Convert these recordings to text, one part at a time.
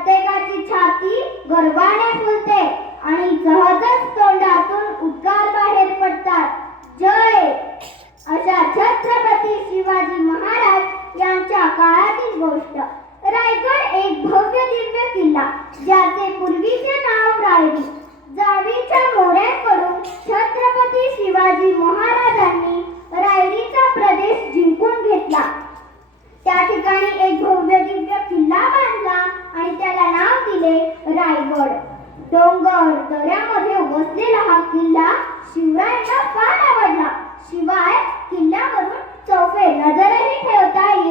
प्रत्येकाची छाती गर्वाने फुलते आणि सहजच तोंडातून उद्गार बाहेर पडतात. जय! अशा छत्रपती शिवाजी महाराज यांच्या काळातील गोष्ट. रायगड एक भव्य दिव्य किल्ला ज्याचे पूर्वीचे नाव रायगड. जावीच्या मोऱ्यांकडून छत्रपती शिवाजी महाराजांनी रायरीचा प्रदेश जिंकून घेतला. त्या ठिकाणी एक भव्य दिव्य किल्ला बांधला. आणि त्याला नाव दिले रायगड. डोंगर दऱ्यामध्ये वसलेला हा किल्ला शिवरायांना फार आवडला. शिवाय किल्ल्यावरून चौफे नजरेने ठेवता येईल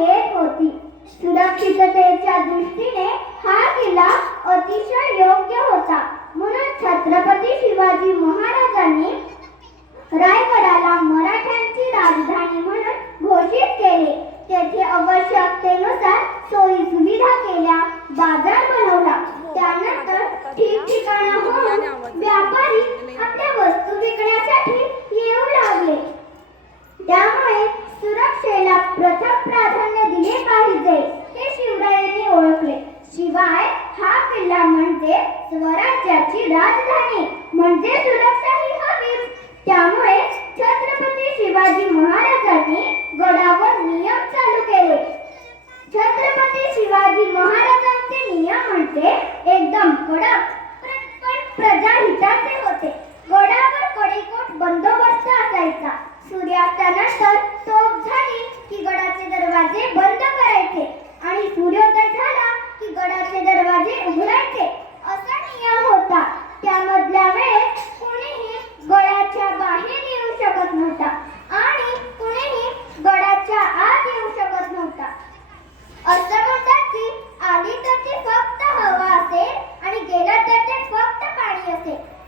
对。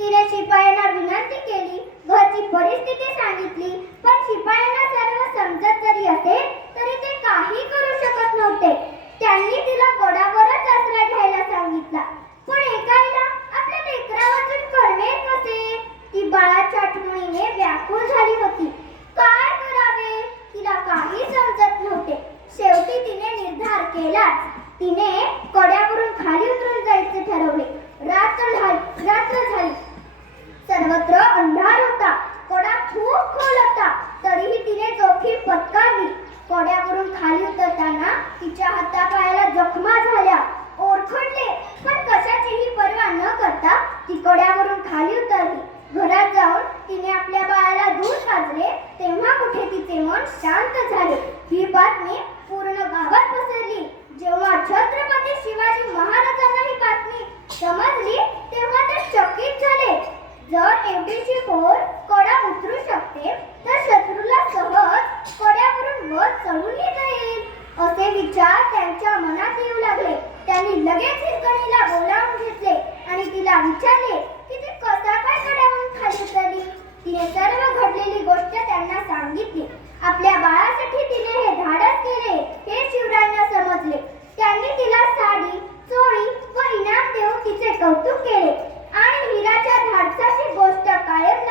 तिने शिपायांना विनंती केली घरची परिस्थिती सांगितली पण शिपायांना सर्व समजत जरी असे तरी ते काही करू शकत नव्हते. त्यांनी तिला गोडावरच आसरा घ्यायला सांगितला. पण एकाईला आपल्या लेकरावरून करवे कसे? ती बाळाच्या आठवणीने व्याकुळ झाली होती. काय करावे? तिला काही समजत नव्हते. शेवटी तिने निर्धार केला तिने शांत झाले. ही बातमी पूर्ण गावात पसरली. जेव्हा छत्रपती शिवाजी महाराजांना ही बातमी समजली तेव्हा ते चकित झाले. जर एवढीची कोर कडा उतरू शकते तर शत्रूला सहज कड्यावरून वर चढून घेता येईल असे विचार त्यांच्या मनात येऊ लागले. त्यांनी लगेच हिरकणीला बोलावून घेतले आणि तिला विचारले की ती कसा काय कड्यावरून खाली उतरली? तिने सर्व घडलेली गोष्ट त्यांना सांगितली. आपल्या बाळासाठी तिने हे धाडस केले हे शिवरायांना समजले. त्यांनी तिला साडी चोळी व इनाम देऊन तिचे कौतुक केले. आणि हिराच्या धाडसाची गोष्ट कायम